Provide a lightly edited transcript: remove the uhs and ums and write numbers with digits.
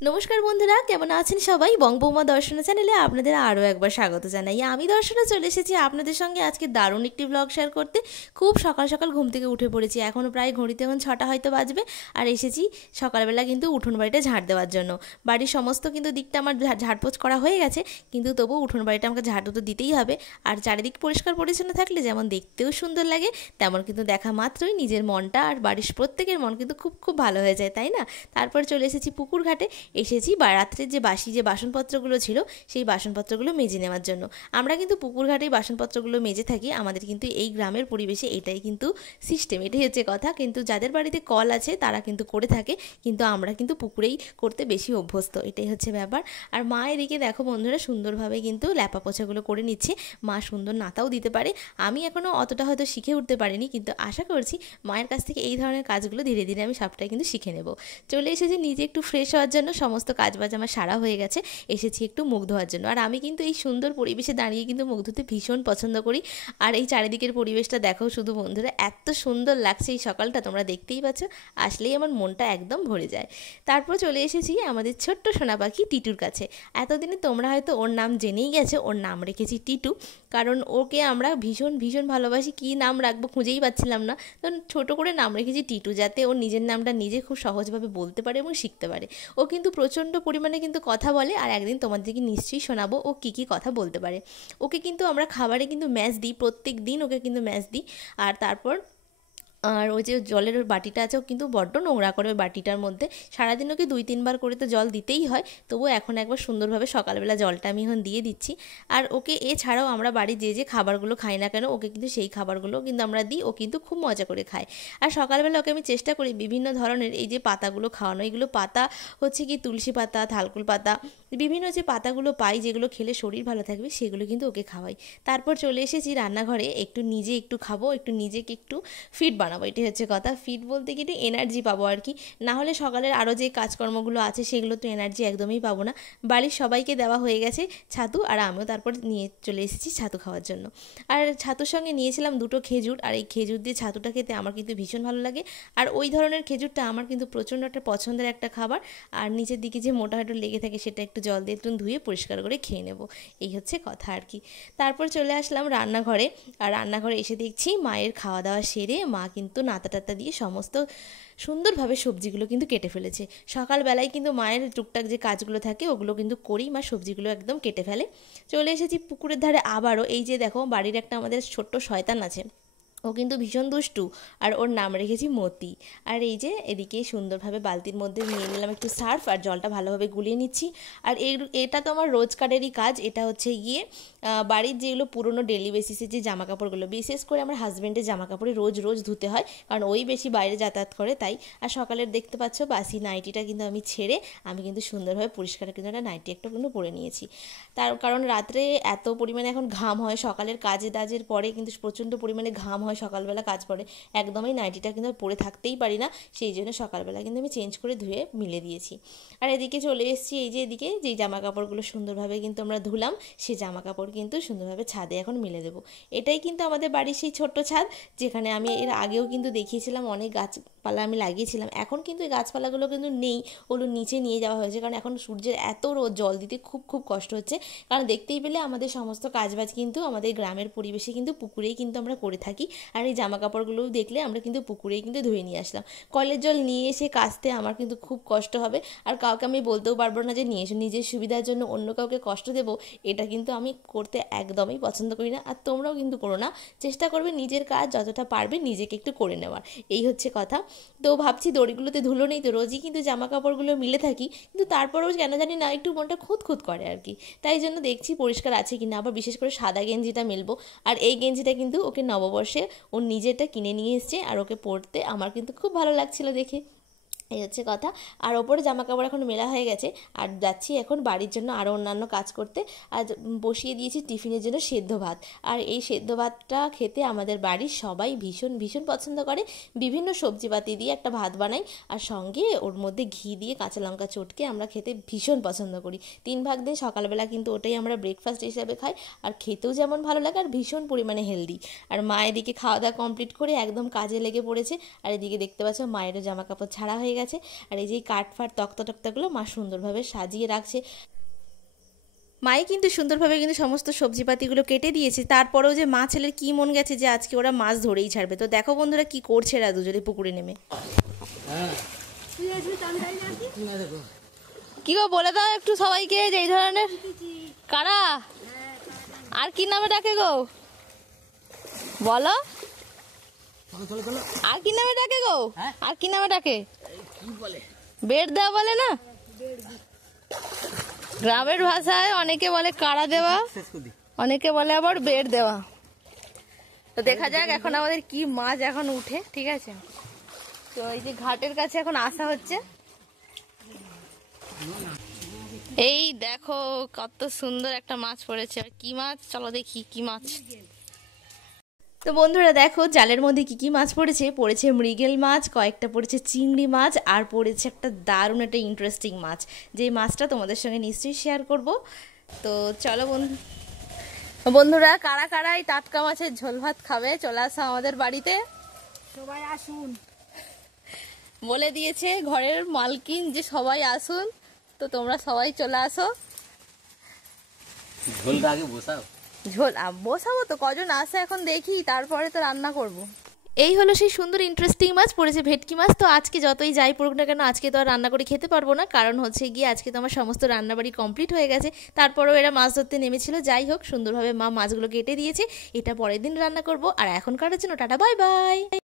নমস্কার বন্ধুরা, কেমন আছেন সবাই? বঙ্গবৌমা দর্শনা চ্যানেলে আপনাদের আরও একবার স্বাগত জানাই। আমি দর্শনা চলে এসেছি আপনাদের সঙ্গে আজকে দারুণ একটি ব্লগ শেয়ার করতে। খুব সকাল সকাল ঘুম থেকে উঠে পড়েছি, এখনও প্রায় ঘড়িতে এখন 6টা হয়তো বাজবে। আর এসেছি সকালবেলা কিন্তু উঠোন বাড়িটা ঝাড় দেওয়ার জন্য। বাড়ির সমস্ত কিন্তু দিকটা আমার ঝাড়পোছ করা হয়ে গেছে, কিন্তু তবু উঠোন বাড়িটা আমাকে ঝাড়ু তো দিতেই হবে। আর চারিদিক পরিষ্কার পরিচ্ছন্ন থাকলে যেমন দেখতেও সুন্দর লাগে, তেমন কিন্তু দেখা মাত্রই নিজের মনটা আর বাড়ির প্রত্যেকের মন কিন্তু খুব খুব ভালো হয়ে যায়, তাই না? তারপর চলে এসেছি পুকুর ঘাটে। এসেছি বা রাত্রের যে বাসি যে বাসনপত্রগুলো ছিল সেই বাসনপত্রগুলো মেজে নেওয়ার জন্য। আমরা কিন্তু পুকুর ঘাটেই বাসনপত্রগুলো মেজে থাকি, আমাদের কিন্তু এই গ্রামের পরিবেশে এটাই কিন্তু সিস্টেম, এটাই হচ্ছে কথা। কিন্তু যাদের বাড়িতে কল আছে তারা কিন্তু করে থাকে, কিন্তু আমরা কিন্তু পুকুরেই করতে বেশি অভ্যস্ত, এটাই হচ্ছে ব্যাপার। আর মা এদিকে দেখো বন্ধুরা সুন্দরভাবে কিন্তু ল্যাপা পোছাগুলো করে নিচ্ছে। মা সুন্দর নাতাও দিতে পারে, আমি এখনও অতটা হয়তো শিখে উঠতে পারিনি, কিন্তু আশা করছি মায়ের কাছ থেকে এই ধরনের কাজগুলো ধীরে ধীরে আমি সবটাই কিন্তু শিখে নেব। চলে এসেছি নিজে একটু ফ্রেশ হওয়ার জন্য, সমস্ত কাজবাজ আমার সারা হয়ে গেছে। এসেছি একটু মুখ ধোয়ার জন্য। আর আমি কিন্তু এই সুন্দর পরিবেশে দাঁড়িয়ে কিন্তু মুখ ধুতে ভীষণ পছন্দ করি। আর এই চারিদিকের পরিবেশটা দেখো শুধু বন্ধুরা, এত সুন্দর লাগছে এই সকালটা, তোমরা দেখতেই পাচ্ছ, আসলেই আমার মনটা একদম ভরে যায়। তারপর চলে এসেছি আমাদের ছোট্ট সোনা পাখি টিটুর কাছে। এতদিনে তোমরা হয়তো ওর নাম জেনেই গেছো, ওর নাম রেখেছি টিটু, কারণ ওকে আমরা ভীষণ ভীষণ ভালোবাসি। কী নাম রাখবো খুঁজেই পাচ্ছিলাম না, তো ছোটো করে নাম রেখেছি টিটু, যাতে ওর নিজের নামটা নিজে খুব সহজভাবে বলতে পারে এবং শিখতে পারে। ও কিন্তু প্রচণ্ড পরিমাণে কিন্তু কথা বলে, আর একদিন তোমাদেরকে নিশ্চয়ই শোনাবো ও কী কী কথা বলতে পারে। ওকে কিন্তু আমরা খাবারে কিন্তু ম্যাশ দিই, প্রত্যেক দিন ওকে কিন্তু ম্যাশ দিই। আর তারপর ওই যে জলের বাটিটা আছে, ও কিন্তু বড্ড নোংরা করে ওই বাটিটার মধ্যে। সারাদিন ওকে 2-3 বার করে তো জল দিতেই হয়, তবুও এখন একবার সুন্দরভাবে সকালবেলা জলটা আমি এখন দিয়ে দিচ্ছি। আর ওকে এছাড়াও আমরা বাড়ির যে খাবারগুলো খাই না কেন, ওকে কিন্তু সেই খাবারগুলো কিন্তু আমরা দিই, ও কিন্তু খুব মজা করে খায়। আর সকালবেলা ওকে আমি চেষ্টা করি বিভিন্ন ধরনের এই যে পাতাগুলো খাওয়ানো। এগুলো পাতা হচ্ছে কি তুলসী পাতা, থালকুল পাতা, বিভিন্ন যে পাতাগুলো পাই যেগুলো খেলে শরীর ভালো থাকবে সেগুলো কিন্তু ওকে খাওয়াই। তারপর চলে এসেছি রান্নাঘরে, একটু নিজে একটু খাবো, একটু নিজেকে একটু ফিট বানাবো, এটাই হচ্ছে কথা। ফিট বলতে কি একটু এনার্জি পাবো আর কি, না হলে সকালের আরও যে কাজকর্মগুলো আছে সেগুলো তো এনার্জি একদমই পাবো না। বাড়ির সবাইকে দেওয়া হয়ে গেছে ছাতু, আর আমিও তারপর নিয়ে চলে এসেছি ছাতু খাওয়ার জন্য। আর ছাতুর সঙ্গে নিয়েছিলাম 2টো খেজুর, আর এই খেজুর দিয়ে ছাতুটা খেতে আমার কিন্তু ভীষণ ভালো লাগে। আর ওই ধরনের খেজুরটা আমার কিন্তু প্রচণ্ড একটা পছন্দের একটা খাবার। আর নিচের দিকে যে মোটা হাঁটু লেগে থাকে সেটা একটু জল দিয়ে একটু ধুয়ে পরিষ্কার করে খেয়ে নেব, এই হচ্ছে কথা আর কি। তারপর চলে আসলাম রান্নাঘরে, আর রান্নাঘরে এসে দেখছি মায়ের খাওয়া দাওয়া সেরে মা কিন্তু নাতা টাতা দিয়ে সমস্ত সুন্দরভাবে সবজিগুলো কিন্তু কেটে ফেলেছে। সকালবেলায় কিন্তু মায়ের টুকটাক যে কাজগুলো থাকে ওগুলো কিন্তু করেই মা সবজিগুলো একদম কেটে ফেলে। চলে এসেছি পুকুরের ধারে আবারও। এই যে দেখো বাড়ির একটা আমাদের ছোট্ট শয়তান আছে, ও কিন্তু ভীষণ দুষ্টু, আর ওর নাম রেখেছি মতি। আর এই যে এদিকে সুন্দরভাবে বালতির মধ্যে নিয়ে নিলাম একটু সার্ফ, আর জলটা ভালোভাবে গুলিয়ে নিচ্ছি। আর এটা তো আমার রোজকারেরই কাজ, এটা হচ্ছে গিয়ে বাড়ির যেগুলো পুরনো ডেলি বেসিসের যে জামা কাপড়গুলো, বিশেষ করে আমার হাজব্যান্ডের জামা কাপড়ে রোজ রোজ ধুতে হয়, কারণ ওই বেশি বাইরে যাতায়াত করে তাই। আর সকালের দেখতে পাচ্ছ বাসি নাইটিটা কিন্তু আমি ছেড়ে আমি কিন্তু সুন্দরভাবে পরিষ্কার কিন্তু একটা নাইটি একটা কিন্তু পরে নিয়েছি। তার কারণ রাত্রে এত পরিমাণে এখন ঘাম হয়, সকালের কাজে দাজের পরে কিন্তু প্রচণ্ড পরিমাণে ঘাম হয়, সকালবেলা কাজ পড়ে, একদমই নাইটিটা কিন্তু পরে থাকতেই পারি না, সেই জন্য সকালবেলা কিন্তু আমি চেঞ্জ করে ধুয়ে মিলে দিয়েছি। আর এদিকে চলে এসেছি, এই যে এদিকে যেই জামা কাপড়গুলো সুন্দরভাবে কিন্তু আমরা ধুলাম সেই জামা কাপড় কিন্তু সুন্দরভাবে ছাদে এখন মিলে দেবো। এটাই কিন্তু আমাদের বাড়ির সেই ছোট্ট ছাদ, যেখানে আমি এর আগেও কিন্তু দেখিয়েছিলাম অনেক গাছপালা আমি লাগিয়েছিলাম। এখন কিন্তু এই গাছপালাগুলো কিন্তু নেই, ওগুলো নিচে নিয়ে যাওয়া হয়েছে, কারণ এখন সূর্যের এত রোদ, জল দিতে খুব খুব কষ্ট হচ্ছে। কারণ দেখতেই পেলে আমাদের সমস্ত কাজবাজ কিন্তু আমাদের গ্রামের পরিবেশে কিন্তু পুকুরেই কিন্তু আমরা করে থাকি। আর এই জামা কাপড়গুলোও দেখলে আমরা কিন্তু পুকুরেই কিন্তু ধুয়ে নিয়ে আসলাম। কলের জল নিয়ে এসে কাচতে আমার কিন্তু খুব কষ্ট হবে, আর কাউকে আমি বলতেও পারবো না যে নিয়ে এসো, নিজের সুবিধার জন্য অন্য কাউকে কষ্ট দেবো, এটা কিন্তু আমি করতে একদমই পছন্দ করি না। আর তোমরাও কিন্তু করো না, চেষ্টা করবে নিজের কাজ যতটা পারবে নিজেকে একটু করে নেওয়ার, এই হচ্ছে কথা। তো ভাবছি দড়িগুলোতে ধুলো নেই, তো রোজই কিন্তু জামা কাপড়গুলো মিলে থাকি, কিন্তু তারপরেও কেন জানি না একটু মনটা খুঁত খুঁত করে আর কি, তাই জন্য দেখছি পরিষ্কার আছে কিনা। আবার বিশেষ করে সাদা গেঞ্জিটা মেলবো, আর এই গেঞ্জিটা কিন্তু ওকে নববর্ষে ও নিজেরটা কিনে নিয়ে এসছে, আর ওকে পরতে আমার কিন্তু খুব ভালো লাগছিল দেখে, এই হচ্ছে কথা। আর ওপরে জামা কাপড় এখন মেলা হয়ে গেছে, আর যাচ্ছি এখন বাড়ির জন্য আরও অন্যান্য কাজ করতে। আর বসিয়ে দিয়েছি টিফিনের জন্য সেদ্ধ ভাত, আর এই সেদ্ধ ভাতটা খেতে আমাদের বাড়ির সবাই ভীষণ ভীষণ পছন্দ করে। বিভিন্ন সবজিপাতি দিয়ে একটা ভাত বানাই, আর সঙ্গে ওর মধ্যে ঘি দিয়ে কাঁচা লঙ্কা চটকে আমরা খেতে ভীষণ পছন্দ করি। 3 ভাগ দিন সকালবেলা কিন্তু ওটাই আমরা ব্রেকফাস্ট হিসাবে খাই, আর খেতেও যেমন ভালো লাগে আর ভীষণ পরিমাণে হেলদি। আর মা এদিকে খাওয়া দাওয়া কমপ্লিট করে একদম কাজে লেগে পড়েছে, আর এদিকে দেখতে পাচ্ছ মায়েরও জামা কাপড় ছাড়া হয়ে গেছে। গেছে। আর এই যে কাঠফাট তক্তা টক্তাগুলো মা সুন্দরভাবে সাজিয়ে রাখছে। মাই কিন্তু সুন্দরভাবে কিন্তু সমস্ত সবজিপাতিগুলো কেটে দিয়েছে। তারপরেও যে মা ছেলের কী মন গেছে যে আজকে ওরা মাছ ধরেই ছাড়বে। তো দেখো বন্ধুরা কি করছে এরা দুজনে পুকুরে নেমে। কি গো বলে দাও একটু সবাইকে যে এই ধরনের কারা আর কি নামে ডাকে গো বলো, আর কি নামে ডাকে গো, আর কি নামে ডাকে? বেড দেওয়া বলে না, গ্রামের ভাষায় অনেকে বলে কাড়া দেওয়া, অনেকে বলে আবার বেড দেওয়া। তো দেখা যাক এখন আমাদের কি মাছ এখন উঠে। ঠিক আছে, তো এই যে ঘাটের কাছে এখন আসা হচ্ছে। এই দেখো কত সুন্দর একটা মাছ পড়েছে। কি মাছ চলো দেখি কি মাছ। তো বন্ধুরা দেখো জালের মধ্যে কি কি মাছ পড়েছে। পড়েছে মৃগেল মাছ, কয়েকটা পড়েছে চিংড়ি মাছ, আর পড়েছে একটা দারুণ একটা ইন্টারেস্টিং মাছ, যে মাছটা তোমাদের সঙ্গে নিশ্চয়ই শেয়ার করব। তো চলো বন্ধুরা কারা কারা এই টাটকা মাছের ঝোল ভাত খাবে চলে আসো আমাদের বাড়িতে, সবাই আসুন। বলে দিয়েছে ঘরের মালকিন যে সবাই আসুন, তো তোমরা সবাই চলে আসো। ঝোলটা আগে বসাও, ঝোল বসাবো তো কজন আসে এখন দেখি, তারপরে তো রান্না করব। এই হলো সেই সুন্দর ইন্টারেস্টিং মাছ পড়েছে ভেটকি মাছ। তো আজকে যতই যাই পড়ুক না কেন আজকে তো আর রান্না করে খেতে পারবো না, কারণ হচ্ছে গিয়ে আজকে তো আমার সমস্ত রান্নাবাড়ি কমপ্লিট হয়ে গেছে। তারপরেও এরা মাছ ধরতে নেমেছিল, যাই হোক সুন্দরভাবে মা মাছগুলো কেটে দিয়েছে। এটা পরের দিন রান্না করব। আর এখন কাটার জন্য টাটা বাই বাই।